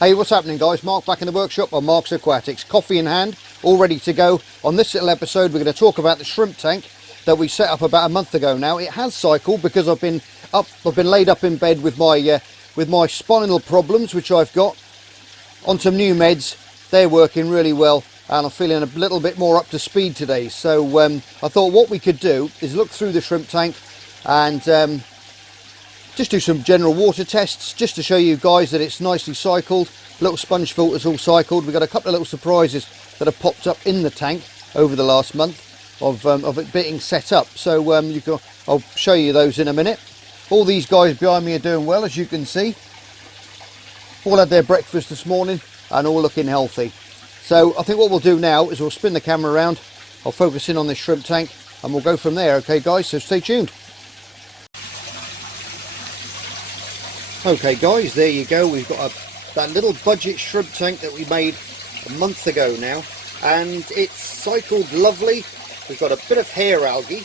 Hey, what's happening guys? Mark back in the workshop on Mark's Aquatics. Coffee in hand, all ready to go. On this little episode we're going to talk about the shrimp tank that we set up about a month ago now. It has cycled because I've been laid up in bed with my spinal problems, which I've got, on some new meds. They're working really well and I'm feeling a little bit more up to speed today. So I thought what we could do is look through the shrimp tank and just do some general water tests, just to show you guys that it's nicely cycled. Little sponge filters all cycled. We've got a couple of little surprises that have popped up in the tank over the last month of it being set up. So I'll show you those in a minute. All these guys behind me are doing well, as you can see. All had their breakfast this morning and all looking healthy. So I think what we'll do now is we'll spin the camera around. I'll focus in on this shrimp tank and we'll go from there. Okay guys, so stay tuned. Okay guys, there you go. We've got that little budget shrimp tank that we made a month ago now, and it's cycled lovely. We've got a bit of hair algae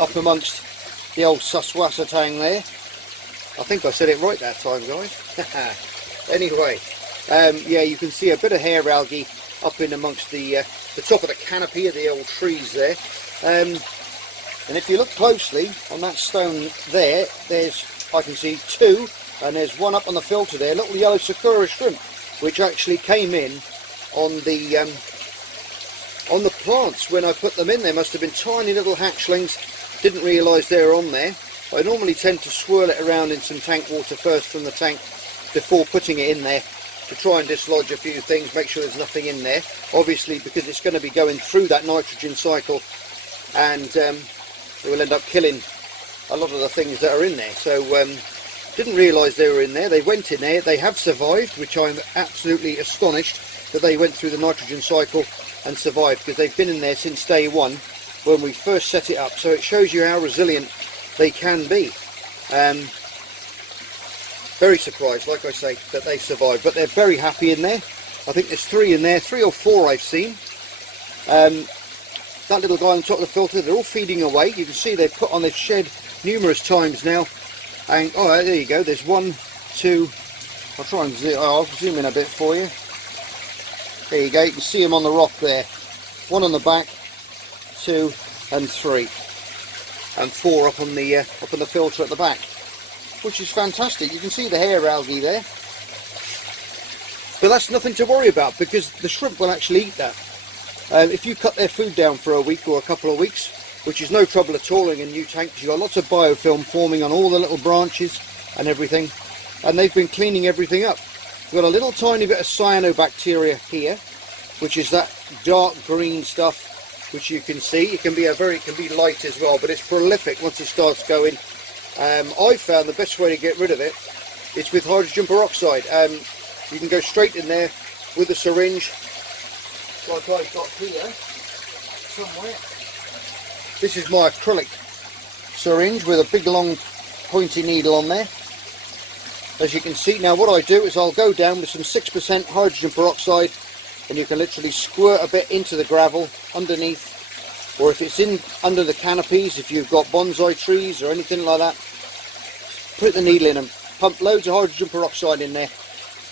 up amongst the old suswasatang there. I think I said it right that time guys. Anyway, yeah, you can see a bit of hair algae up in amongst the top of the canopy of the old trees there. And if you look closely on that stone there, I can see two, and there's one up on the filter there, little yellow sakura shrimp, which actually came in on the plants when I put them in. There must have been tiny little hatchlings, didn't realise they were on there. I normally tend to swirl it around in some tank water first from the tank before putting it in there, to try and dislodge a few things, make sure there's nothing in there, obviously because it's going to be going through that nitrogen cycle, and it will end up killing a lot of the things that are in there. So didn't realise they were in there. They went in there, they have survived, which I'm absolutely astonished that they went through the nitrogen cycle and survived, because they've been in there since day one when we first set it up. So it shows you how resilient they can be. Very surprised, like I say, that they survived, but they're very happy in there. I think there's three in there, 3 or 4 I've seen. That little guy on top of the filter, they're all feeding away. You can see they've put on, they've shed numerous times now. And oh, there you go, there's 1, 2, I'll try and I'll zoom in a bit for you. There you go, you can see them on the rock there. 1 on the back, 2 and 3. And 4 up on the filter at the back, which is fantastic. You can see the hair algae there. But that's nothing to worry about, because the shrimp will actually eat that. If you cut their food down for a week or a couple of weeks, which is no trouble at all in a new tank, because you've got lots of biofilm forming on all the little branches and everything, and they've been cleaning everything up. We've got a little tiny bit of Cyanobacteria here, which is that dark green stuff, which you can see. It can be light as well, but it's prolific once it starts going. I found the best way to get rid of it is with hydrogen peroxide. You can go straight in there with a syringe, like I've got here somewhere. This is my acrylic syringe with a big long pointy needle on there, as you can see. Now what I do is I'll go down with some 6% hydrogen peroxide, and you can literally squirt a bit into the gravel underneath, or if it's in under the canopies, if you've got bonsai trees or anything like that, put the needle in and pump loads of hydrogen peroxide in there,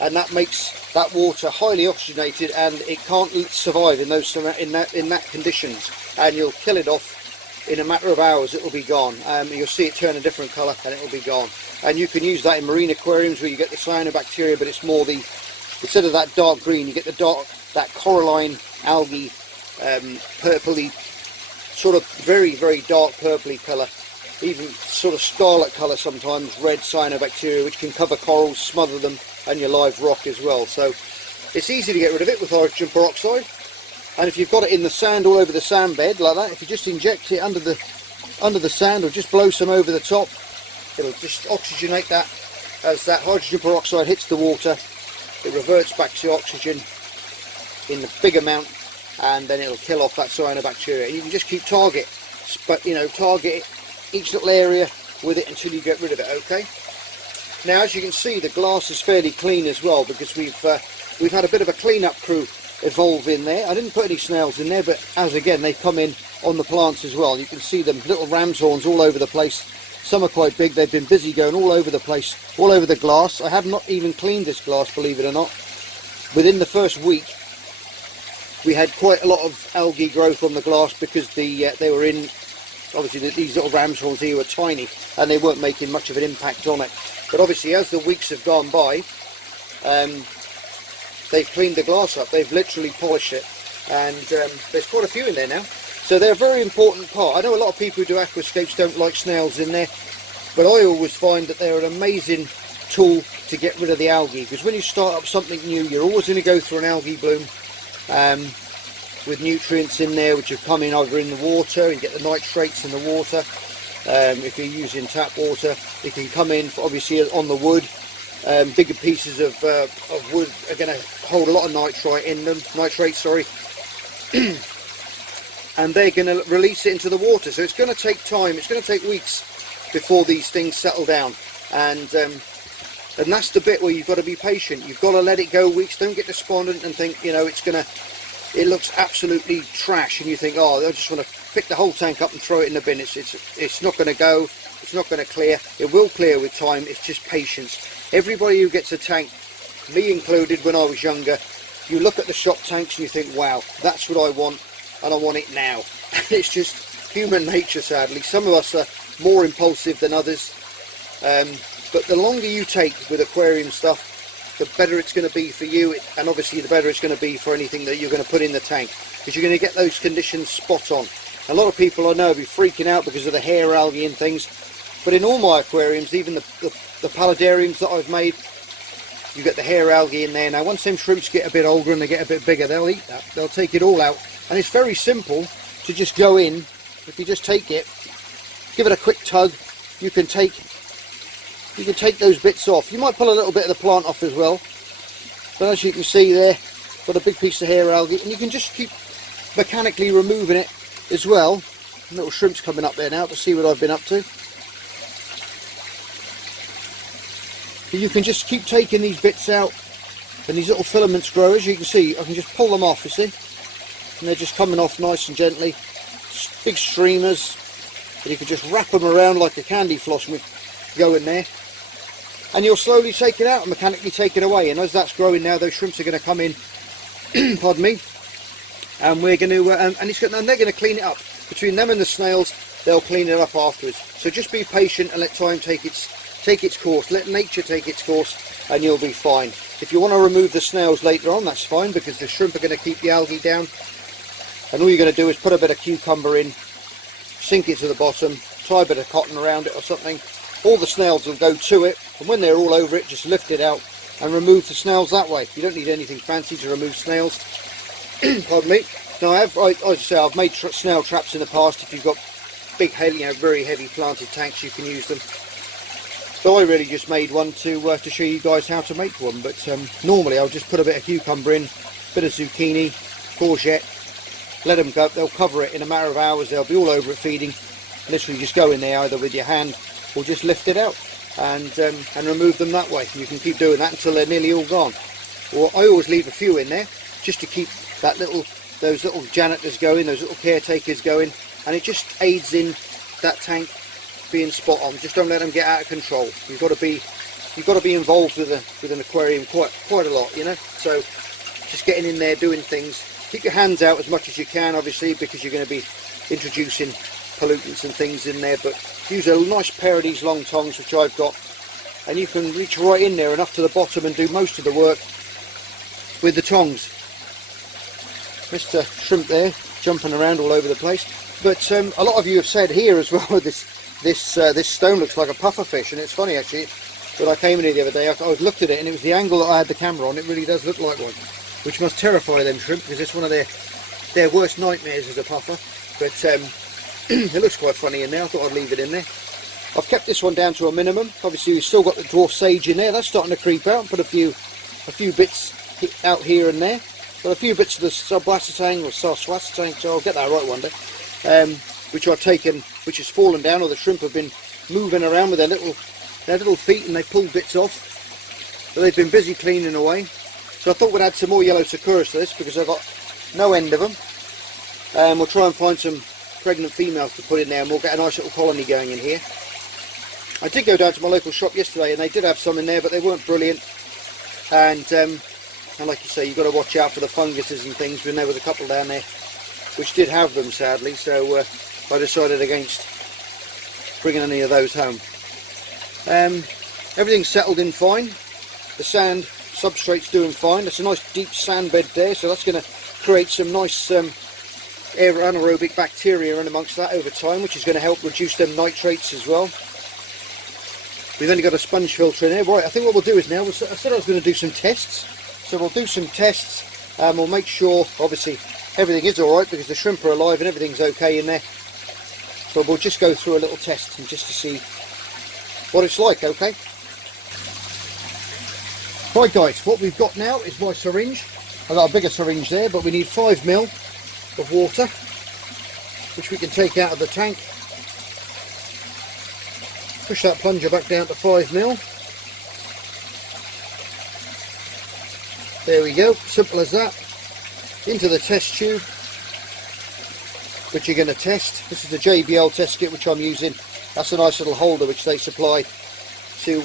and that makes that water highly oxygenated, and it can't survive in that conditions, and you'll kill it off in a matter of hours. It will be gone. You'll see it turn a different colour and it will be gone. And you can use that in marine aquariums where you get the cyanobacteria, but it's more instead of that dark green, you get that coralline algae, purpley, sort of very, very dark purpley colour, even sort of scarlet colour sometimes, red cyanobacteria, which can cover corals, smother them, and your live rock as well. So it's easy to get rid of it with hydrogen peroxide. And if you've got it in the sand, all over the sand bed like that, if you just inject it under the sand, or just blow some over the top, it'll just oxygenate that. As that hydrogen peroxide hits the water, it reverts back to oxygen in the big amount, and then it'll kill off that cyanobacteria. And you can just keep target each little area with it until you get rid of it. Okay. Now, as you can see, the glass is fairly clean as well, because we've had a bit of a clean-up crew evolve in there. I didn't put any snails in there, but as again, they come in on the plants as well. You can see them little ram's horns all over the place. Some are quite big. They've been busy going all over the place, all over the glass. I have not even cleaned this glass, believe it or not. Within the first week, we had quite a lot of algae growth on the glass because they were in, obviously these little ram's horns here were tiny and they weren't making much of an impact on it. But obviously as the weeks have gone by, they've cleaned the glass up. They've literally polished it, and there's quite a few in there now. So they're a very important part. I know a lot of people who do aquascapes don't like snails in there, but I always find that they're an amazing tool to get rid of the algae, because when you start up something new, you're always going to go through an algae bloom with nutrients in there which have come in either in the water. You get the nitrates in the water. If you're using tap water, it can come in obviously on the wood. Bigger pieces of wood are going to hold a lot of nitrate, sorry. And they're going to release it into the water, so it's going to take time. It's going to take weeks before these things settle down, and that's the bit where you've got to be patient. You've got to let it go weeks. Don't get despondent and think, you know, it looks absolutely trash, and you think, oh, I just want to pick the whole tank up and throw it in the bin. It's not going to go. It's not going to clear. It will clear with time. It's just patience. Everybody who gets a tank, me included, when I was younger, you look at the shop tanks and you think, wow, that's what I want, and I want it now. It's just human nature, sadly. Some of us are more impulsive than others, but the longer you take with aquarium stuff, the better it's going to be for you, and obviously the better it's going to be for anything that you're going to put in the tank, because you're going to get those conditions spot on. A lot of people I know will be freaking out because of the hair algae and things, but in all my aquariums, even the paludariums that I've made, you get the hair algae in there. Now once them shrimps get a bit older and they get a bit bigger, they'll eat that. They'll take it all out, and it's very simple to just go in. If you just take it, give it a quick tug, you can take those bits off. You might pull a little bit of the plant off as well, but as you can see there, got a big piece of hair algae, and you can just keep mechanically removing it as well. Little shrimps coming up there now to see what I've been up to. But you can just keep taking these bits out, and these little filaments grow. As you can see, I can just pull them off, you see, and they're just coming off nice and gently. Big streamers, and you can just wrap them around like a candy floss with go in there, and you'll slowly take it out and mechanically take it away. And as that's growing now, those shrimps are going to come in pardon me, and we're going to and they're going to clean it up. Between them and the snails, they'll clean it up afterwards. So just be patient and let time take its course. Let nature take its course, and you'll be fine. If you want to remove the snails later on, that's fine, because the shrimp are going to keep the algae down, and all you're going to do is put a bit of cucumber in, sink it to the bottom, tie a bit of cotton around it or something. All the snails will go to it, and when they're all over it, just lift it out and remove the snails that way. You don't need anything fancy to remove snails. Pardon me. Now as I say, I've made snail traps in the past. If you've got big, very heavy planted tanks, you can use them. So I really just made one to show you guys how to make one. But normally I'll just put a bit of cucumber in, bit of zucchini, courgette, let them go. They'll cover it in a matter of hours. They'll be all over it feeding. Literally just go in there either with your hand or just lift it out and remove them that way. You can keep doing that until they're nearly all gone. Or I always leave a few in there just to keep those little janitors going, those little caretakers going, and it just aids in that tank being spot on. Just don't let them get out of control. You've got to be involved with an aquarium quite a lot, you know. So just getting in there, doing things. Keep your hands out as much as you can, obviously, because you're going to be introducing pollutants and things in there. But use a nice pair of these long tongs, which I've got, and you can reach right in there and up to the bottom and do most of the work with the tongs. Mr. Shrimp there jumping around all over the place. But a lot of you have said here as well, this stone looks like a puffer fish, and it's funny actually. When I came in here the other day, I looked at it, and it was the angle that I had the camera on. It really does look like one, which must terrify them shrimp, because it's one of their worst nightmares is a puffer. But it looks quite funny in there. I thought I'd leave it in there. I've kept this one down to a minimum. Obviously we've still got the dwarf sage in there. That's starting to creep out. Put a few bits out here and there. Got a few bits of the Subwasatang or Sarswasatang, so I'll get that right one day. Which I've taken, which has fallen down, or the shrimp have been moving around with their little feet, and they pulled bits off. But they've been busy cleaning away. So I thought we'd add some more yellow Sakuras to this, because I've got no end of them. We'll try and find some pregnant females to put in there, and we'll get a nice little colony going in here. I did go down to my local shop yesterday and they did have some in there, but they weren't brilliant. And like you say, you've got to watch out for the funguses and things, and there was a couple down there which did have them, sadly, so I decided against bringing any of those home. Everything's settled in fine. The sand substrate's doing fine. There's a nice deep sand bed there, so that's going to create some nice anaerobic bacteria in amongst that over time, which is going to help reduce them nitrates as well. We've only got a sponge filter in there. Right, I think what we'll do is now, I said I was going to do some tests, so we'll do some tests and we'll make sure, obviously, everything is alright because the shrimp are alive and everything's okay in there. But we'll just go through a little test and just to see what it's like, okay? Right guys, what we've got now is my syringe. I've got a bigger syringe there, but we need 5 ml of water, which we can take out of the tank. Push that plunger back down to 5 ml. There we go, simple as that. Into the test tube, which you're going to test. This is the JBL test kit which I'm using. That's a nice little holder which they supply to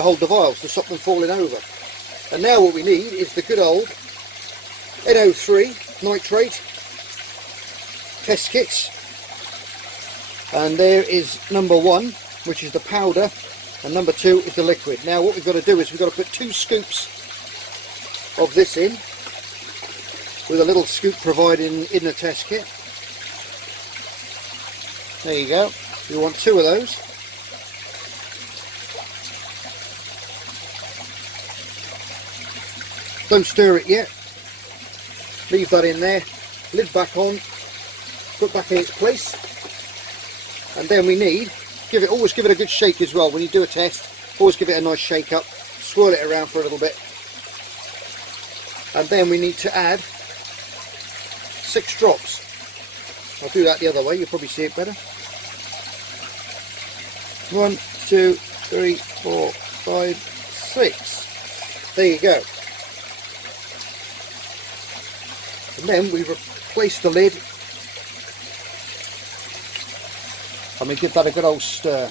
hold the vials to stop them falling over. And now what we need is the good old NO3 nitrate test kits. And there is number 1, which is the powder, and number 2 is the liquid. Now what we've got to do is we've got to put 2 scoops of this in, with a little scoop provided in the test kit. There you go. You want 2 of those. Don't stir it yet. Leave that in there. Lid back on. Put back in its place. And then we need, always give it a good shake as well. When you do a test, always give it a nice shake up. Swirl it around for a little bit. And then we need to add 6 drops. I'll do that the other way, you'll probably see it better. 1, 2, 3, 4, 5, 6. There you go. And then we replace the lid and we give that a good old stir.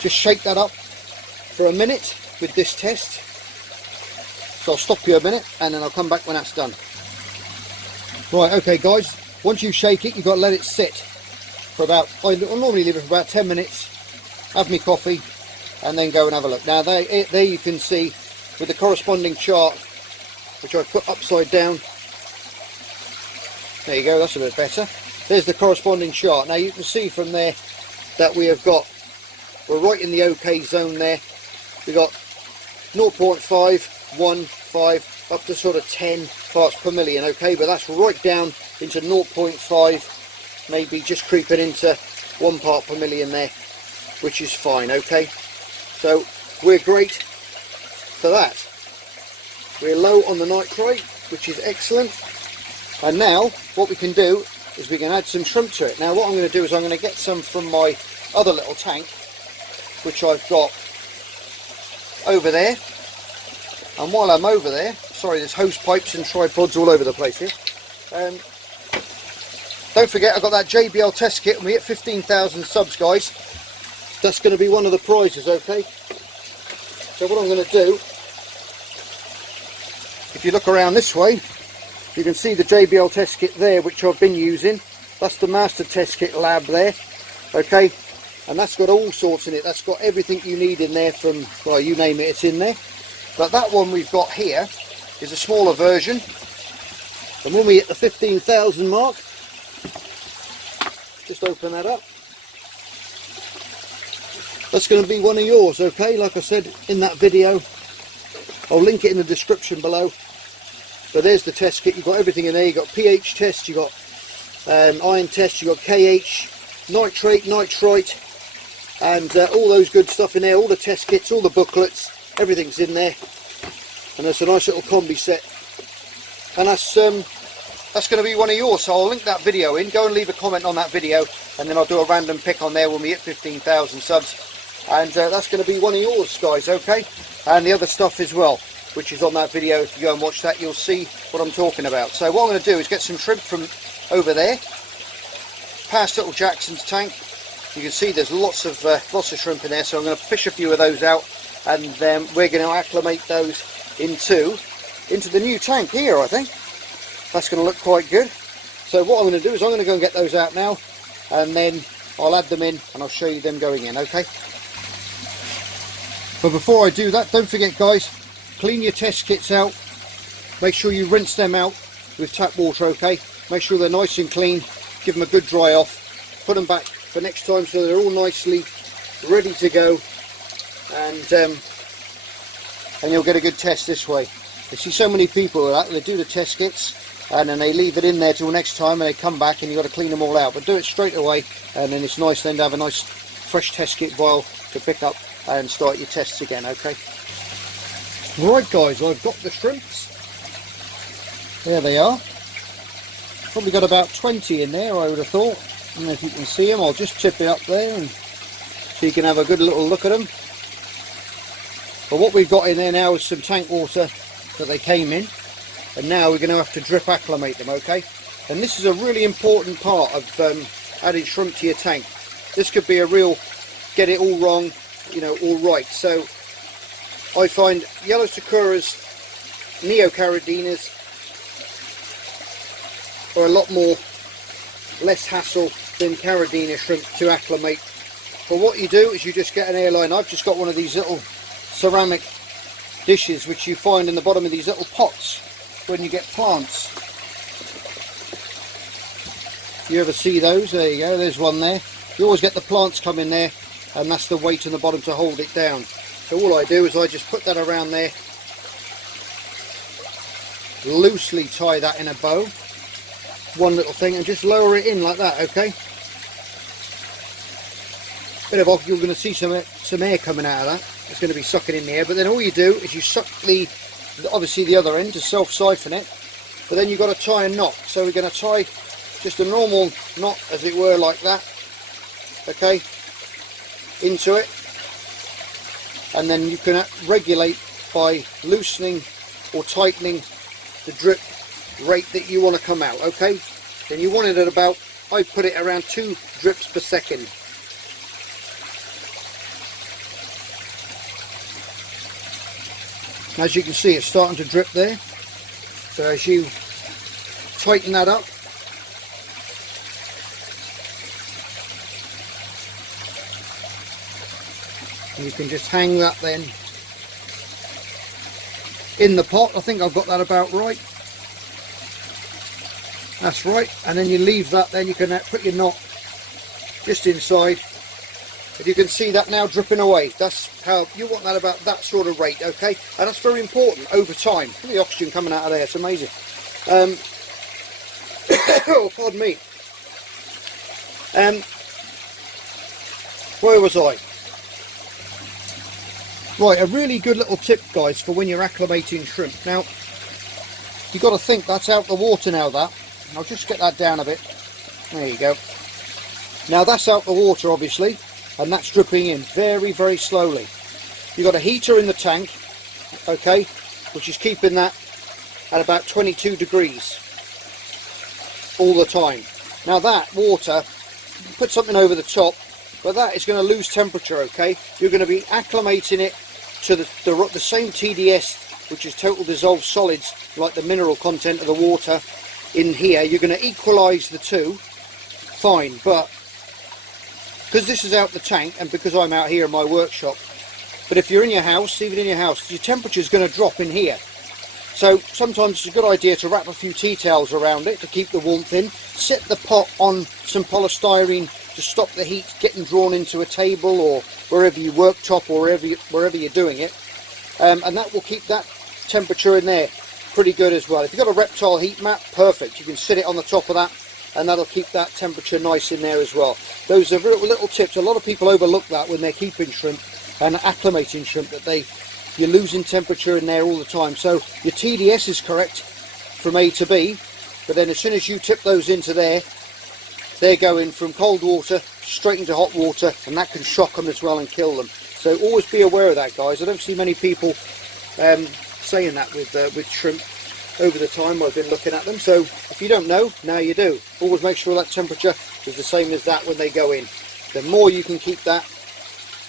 Just shake that up for a minute with this test. So I'll stop you a minute and then I'll come back when that's done. Right, okay guys, once you shake it, you've got to let it sit for about, I normally leave it for about 10 minutes, have me coffee, and then go and have a look. Now there you can see with the corresponding chart, which I've put upside down. There you go, that's a bit better. There's the corresponding chart. Now you can see from there that we're right in the OK zone there. We've got 0.5, 1, 5, up to sort of 10 parts per million, okay, but that's right down into 0.5, maybe just creeping into 1 part per million there, which is fine, okay. So we're great for that. We're low on the nitrate, which is excellent. And now what we can do is we can add some shrimp to it. Now what I'm going to do is I'm going to get some from my other little tank, which I've got over there. And while I'm over there, sorry, there's hose pipes and tripods all over the place here. Don't forget, I've got that JBL test kit. When we hit 15,000 subs, guys, that's going to be one of the prizes, okay? So what I'm going to do, if you look around this way, you can see the JBL test kit there, which I've been using. That's the master test kit lab there, okay? And that's got all sorts in it. That's got everything you need in there from, well, you name it, it's in there. But that one we've got here is a smaller version. And when we hit the 15,000 mark, just open that up. That's going to be one of yours, okay? Like I said in that video, I'll link it in the description below. So there's the test kit. You've got everything in there. You've got pH test, you've got iron test, you've got KH, nitrate, nitrite, and all those good stuff in there. All the test kits, all the booklets, everything's in there. And there's a nice little combi set. And that's going to be one of yours. So I'll link that video in. Go and leave a comment on that video, and then I'll do a random pick on there when we hit 15,000 subs. And that's going to be one of yours, guys, okay? And the other stuff as well, which is on that video. If you go and watch that, you'll see what I'm talking about. So what I'm going to do is get some shrimp from over there, past little Jackson's tank, You can see there's lots of shrimp in there, so I'm going to fish a few of those out, and then we're going to acclimate those into the new tank here. I think that's going to look quite good. So what I'm going to do is I'm going to go and get those out now, and then I'll add them in and I'll show you them going in, okay? But before I do that, don't forget guys, clean your test kits out. Make sure you rinse them out with tap water, okay? Make sure they're nice and clean, give them a good dry off, put them back for next time so they're all nicely ready to go, and you'll get a good test this way. You see so many people that they do the test kits and then they leave it in there till next time, and they come back and you've got to clean them all out. But do it straight away, and then it's nice then to have a nice fresh test kit vial to pick up and start your tests again, okay? Right guys, I've got the shrimps. There they are. Probably got about 20 in there, I would have thought. And if you can see them, I'll just tip it up there and so you can have a good little look at them. But what we've got in there now is some tank water that they came in, and now we're going to have to drip acclimate them, okay? And this is a really important part of adding shrimp to your tank. This could be a real get it all wrong, you know, all right. So I find yellow sakuras, neocaradinas are a lot less hassle than caradina shrimp to acclimate. But what you do is you just get an airline. I've just got one of these little ceramic dishes which you find in the bottom of these little pots when you get plants. You ever see those? There you go, there's one there. You always get the plants come in there, and that's the weight in the bottom to hold it down. So all I do is I just put that around there, loosely tie that in a bow, one little thing, and just lower it in like that, okay? Bit of, you're going to see some air coming out of that. It's going to be sucking in the air, but then all you do is you suck obviously the other end to self-siphon it, but then you've got to tie a knot. So we're going to tie just a normal knot, as it were, like that, okay, into it, and then you can regulate by loosening or tightening the drip rate that you want to come out, okay? Then you want it at about, I put it around 2 drips per second. As you can see, it's starting to drip there. So as you tighten that up, you can just hang that then in the pot. I think I've got that about right. That's right. And then you leave that, then you can put your knot just inside. If you can see that now dripping away, that's how you want that, about that sort of rate, okay? And that's very important over time. Look at the oxygen coming out of there, it's amazing. Oh, pardon me. Where was I? Right, a really good little tip, guys, for when you're acclimating shrimp. Now, you've got to think that's out the water now, that. I'll just get that down a bit. There you go. Now, that's out the water, obviously, and that's dripping in very, very slowly. You've got a heater in the tank, okay, which is keeping that at about 22 degrees all the time. Now, that water, put something over the top, but that is going to lose temperature, okay? You're going to be acclimating it to the same TDS, which is total dissolved solids, like the mineral content of the water in here. You're going to equalise the two, fine, but because this is out the tank and because I'm out here in my workshop, but if you're in your house, even in your house, your temperature is going to drop in here. So sometimes it's a good idea to wrap a few tea towels around it to keep the warmth in. Set the pot on some polystyrene to stop the heat getting drawn into a table or wherever you worktop or wherever you're doing it, and that will keep that temperature in there pretty good as well. If you've got a reptile heat mat, perfect. You can sit it on the top of that, and that'll keep that temperature nice in there as well. Those are little tips. A lot of people overlook that when they're keeping shrimp and acclimating shrimp, that you're losing temperature in there all the time. So your TDS is correct from A to B, but then as soon as you tip those into there, they're going from cold water straight into hot water, and that can shock them as well and kill them. So always be aware of that, guys. I don't see many people saying that with shrimp over the time I've been looking at them. So if you don't know, now you do. Always make sure that temperature is the same as that when they go in. The more you can keep that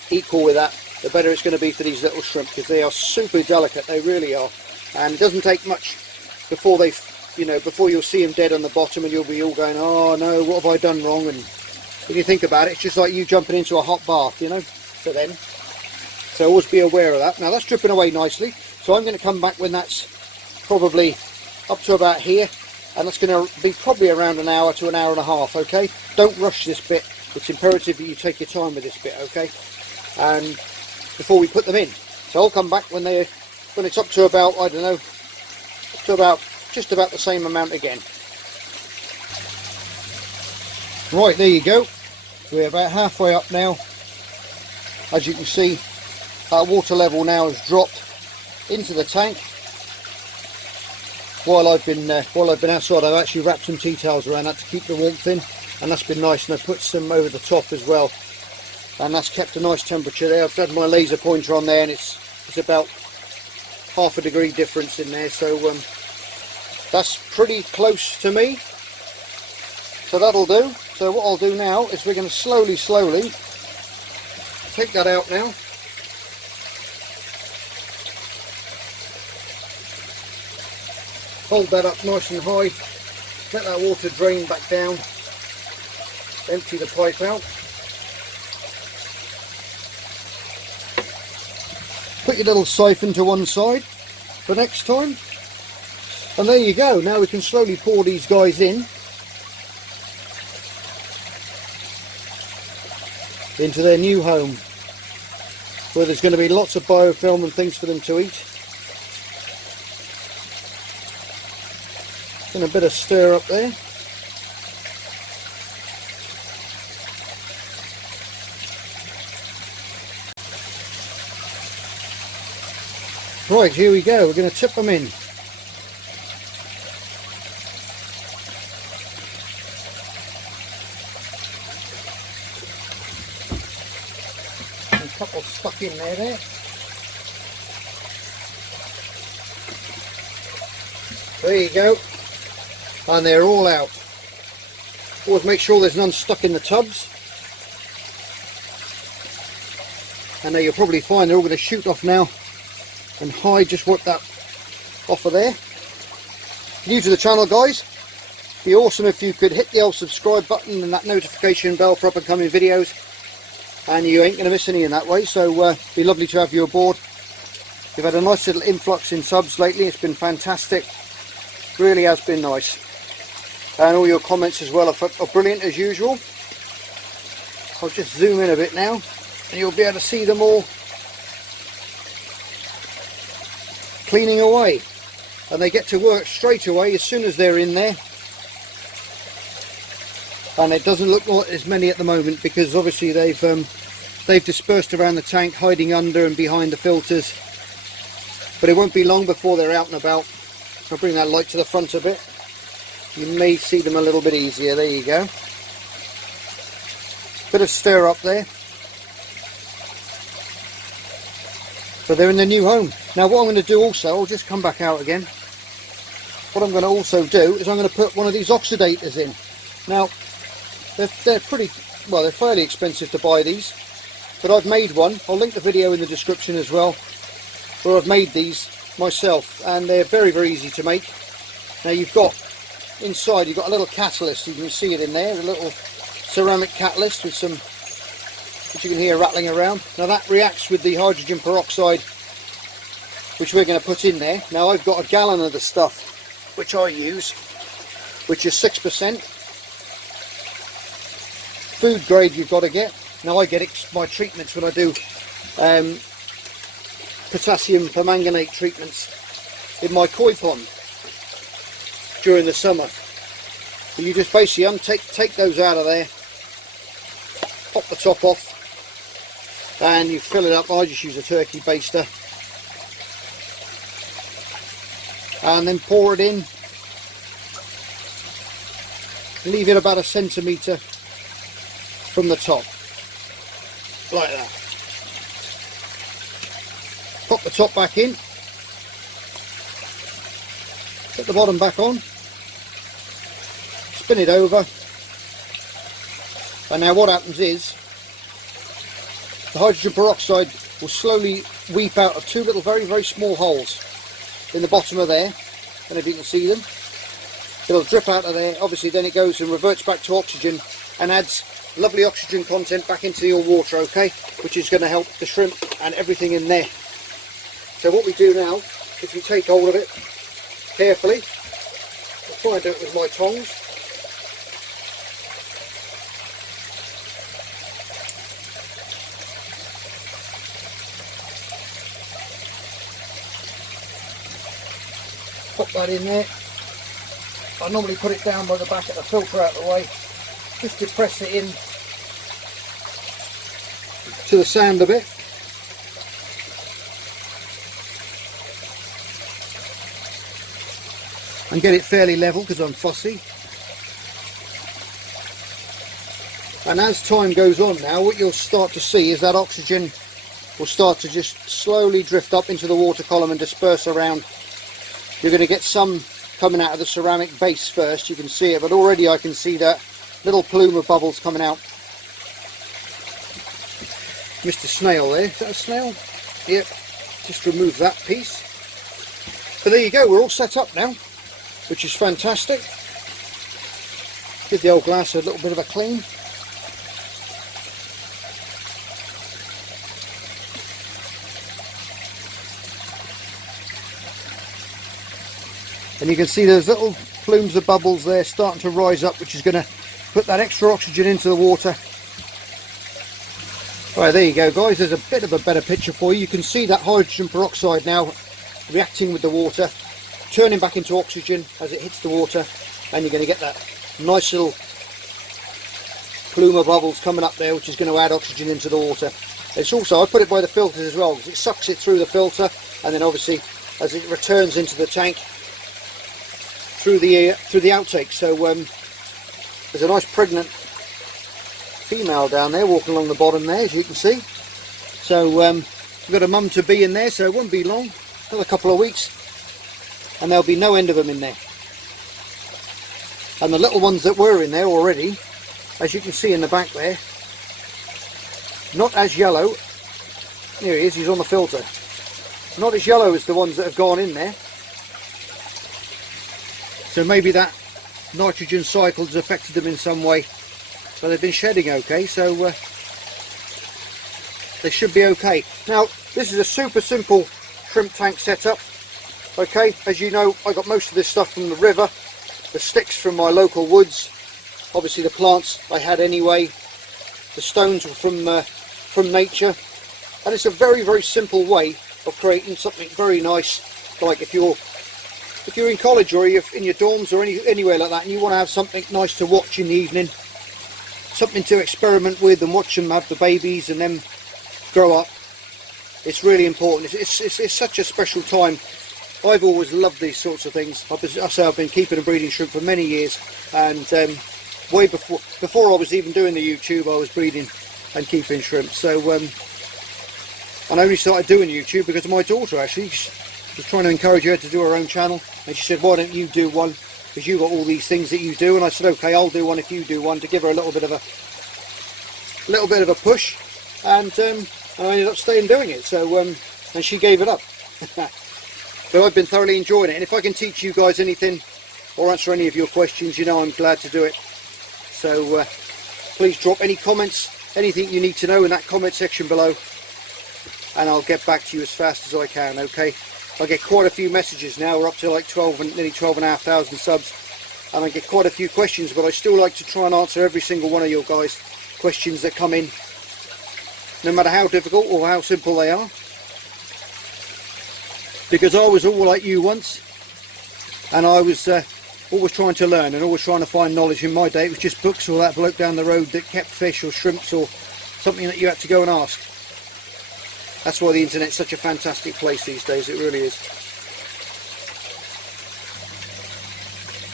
equal with that, the better it's going to be for these little shrimp, because they are super delicate, they really are. And it doesn't take much before they, before you'll see them dead on the bottom and you'll be all going, oh no, what have I done wrong? And if you think about it, it's just like you jumping into a hot bath, for them. So always be aware of that. Now that's dripping away nicely, so I'm going to come back when that's probably up to about here, and that's going to be probably around an hour to an hour and a half, okay? Don't rush this bit. It's imperative that you take your time with this bit, okay? And before we put them in. So I'll come back when it's up to about, I don't know, up to about just about the same amount again. Right, there you go. We're about halfway up now. As you can see, our water level now has dropped into the tank. While I've been outside, I've actually wrapped some tea towels around that to keep the warmth in, and that's been nice. And I've put some over the top as well, and that's kept a nice temperature there. I've had my laser pointer on there, and it's about half a degree difference in there, so that's pretty close to me. So that'll do. So what I'll do now is we're going to slowly take that out now. Hold that up nice and high, let that water drain back down, empty the pipe out. Put your little siphon to one side for next time. And there you go. Now we can slowly pour these guys in into their new home, where there's going to be lots of biofilm and things for them to eat. And a bit of stir up there. Right, here we go. We're going to tip them in. A couple stuck in there. There you go. And they're all out. Always make sure there's none stuck in the tubs. And now you'll probably find they're all going to shoot off now and hide. Just wipe that off of there. New to the channel, guys, be awesome if you could hit the old subscribe button and that notification bell for up and coming videos, and you ain't going to miss any in that way. So be lovely to have you aboard. We've had a nice little influx in subs lately. It's been fantastic, really has been nice. And all your comments as well are brilliant as usual. I'll just zoom in a bit now and you'll be able to see them all cleaning away, and they get to work straight away as soon as they're in there. And it doesn't look like there's many at the moment, because obviously they've dispersed around the tank, hiding under and behind the filters, but it won't be long before they're out and about. I'll bring that light to the front a bit. You may see them a little bit easier. There you go. Bit of stir up there. So they're in their new home. Now what I'm going to do also, I'll just come back out again. What I'm going to also do is I'm going to put one of these oxidators in. Now they're pretty, well, they're fairly expensive to buy these, but I've made one. I'll link the video in the description as well, where I've made these myself, and they're very, very easy to make. Now you've got inside, you've got a little catalyst. You can see it in there, a little ceramic catalyst with some, which you can hear rattling around. Now that reacts with the hydrogen peroxide, which we're going to put in there. Now I've got a gallon of the stuff which I use, which is 6%. Food grade you've got to get. Now I get my treatments when I do potassium permanganate treatments in my koi pond during the summer. So you just basically take those out of there, pop the top off, and you fill it up. I just use a turkey baster, and then pour it in. Leave it about 1 centimetre from the top, like that. Pop the top back in, put the bottom back on, spin it over, and now what happens is the hydrogen peroxide will slowly weep out of two little very small holes in the bottom of there, and if you can see them, it'll drip out of there. Obviously then it goes and reverts back to oxygen and adds lovely oxygen content back into your water, okay, which is going to help the shrimp and everything in there. So what we do now is we take hold of it carefully. I'll try and do it with my tongs. Pop that in there. I normally put it down by the back of the filter out of the way, just to press it in to the sand a bit. And get it fairly level because I'm fussy. And as time goes on now, what you'll start to see is that oxygen will start to just slowly drift up into the water column and disperse around. You're going to get some coming out of the ceramic base first, you can see it, but already I can see that little plume of bubbles coming out. Mr. Snail there, is that a snail? Yep, just remove that piece. But there you go, we're all set up now, which is fantastic. Give the old glass a little bit of a clean. And you can see there's little plumes of bubbles there starting to rise up, which is going to put that extra oxygen into the water. Right, there you go guys, there's a bit of a better picture for you. You can see that hydrogen peroxide now reacting with the water, turning back into oxygen as it hits the water, and you're going to get that nice little plume of bubbles coming up there, which is going to add oxygen into the water. It's also, I put it by the filters as well, because it sucks it through the filter, and then obviously as it returns into the tank through the outtake. So there's a nice pregnant female down there walking along the bottom there, as you can see. So we've got a mum to be in there, so it won't be long, another couple of weeks, and there'll be no end of them in there. And the little ones that were in there already, as you can see in the back there, not as yellow. Here he is, he's on the filter. Not as yellow as the ones that have gone in there. So maybe that nitrogen cycle has affected them in some way, but they've been shedding okay, so they should be okay. Now this is a super simple shrimp tank setup. Okay, as you know, I got most of this stuff from the river, the sticks from my local woods, obviously the plants I had anyway, the stones were from nature, and it's a very simple way of creating something very nice. Like if you're in college or you're in your dorms or anywhere like that, and you want to have something nice to watch in the evening, something to experiment with and watch them have the babies and then grow up, it's really important. It's such a special time. I've always loved these sorts of things. I've been keeping and breeding shrimp for many years, and way before I was even doing the YouTube, I was breeding and keeping shrimp. So I only started doing YouTube because of my daughter. Actually, she was trying to encourage her to do her own channel, and she said, why don't you do one, because you got all these things that you do. And I said, okay, I'll do one if you do one, to give her a little bit of a push, and I ended up staying doing it. So and she gave it up. But I've been thoroughly enjoying it, and if I can teach you guys anything or answer any of your questions, you know I'm glad to do it. So please drop any comments, anything you need to know in that comment section below, and I'll get back to you as fast as I can. Okay, I get quite a few messages now. We're up to like nearly 12,500 subs, and I get quite a few questions, but I still like to try and answer every single one of your guys' questions that come in, no matter how difficult or how simple they are. Because I was all like you once, and I was always trying to learn and always trying to find knowledge. In my day it was just books or that bloke down the road that kept fish or shrimps or something that you had to go and ask. That's why the internet's such a fantastic place these days, it really is.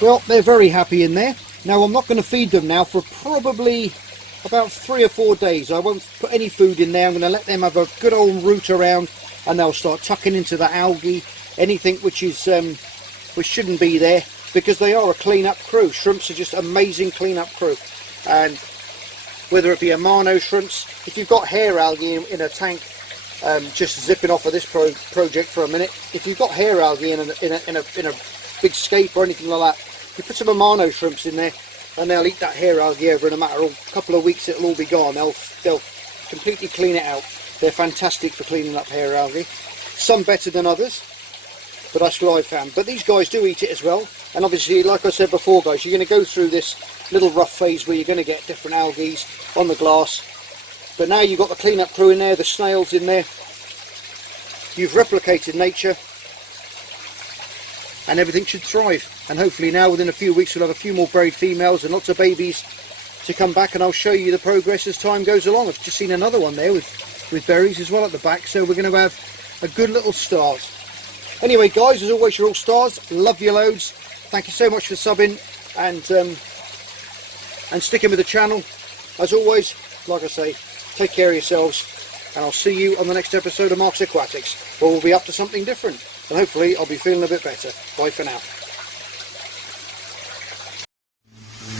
Well, they're very happy in there. Now I'm not going to feed them now for probably about 3 or 4 days. I won't put any food in there. I'm going to let them have a good old root around, and they'll start tucking into the algae, anything which is which shouldn't be there, because they are a clean-up crew. Shrimps are just amazing clean-up crew, and whether it be amano shrimps. If you've got hair algae in a tank, just zipping off of this project for a minute, if you've got hair algae in a big scape or anything like that, you put some amano shrimps in there and they'll eat that hair algae over in a matter of a couple of weeks. It'll all be gone. They'll completely clean it out. They're fantastic for cleaning up hair algae. Some better than others, but that's what I've found. But these guys do eat it as well, and obviously, like I said before, guys, you're going to go through this little rough phase where you're going to get different algae on the glass. But now you've got the clean-up crew in there, the snails in there. You've replicated nature, and everything should thrive. And hopefully now, within a few weeks, we'll have a few more buried females and lots of babies to come back, and I'll show you the progress as time goes along. I've just seen another one there with berries as well at the back, so we're going to have a good little start. Anyway, guys, as always, you're all stars. Love you loads. Thank you so much for subbing and sticking with the channel. As always, like I say, take care of yourselves, and I'll see you on the next episode of Mark's Aquatics, where we'll be up to something different, and hopefully I'll be feeling a bit better. Bye for now.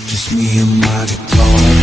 Just me and my guitar.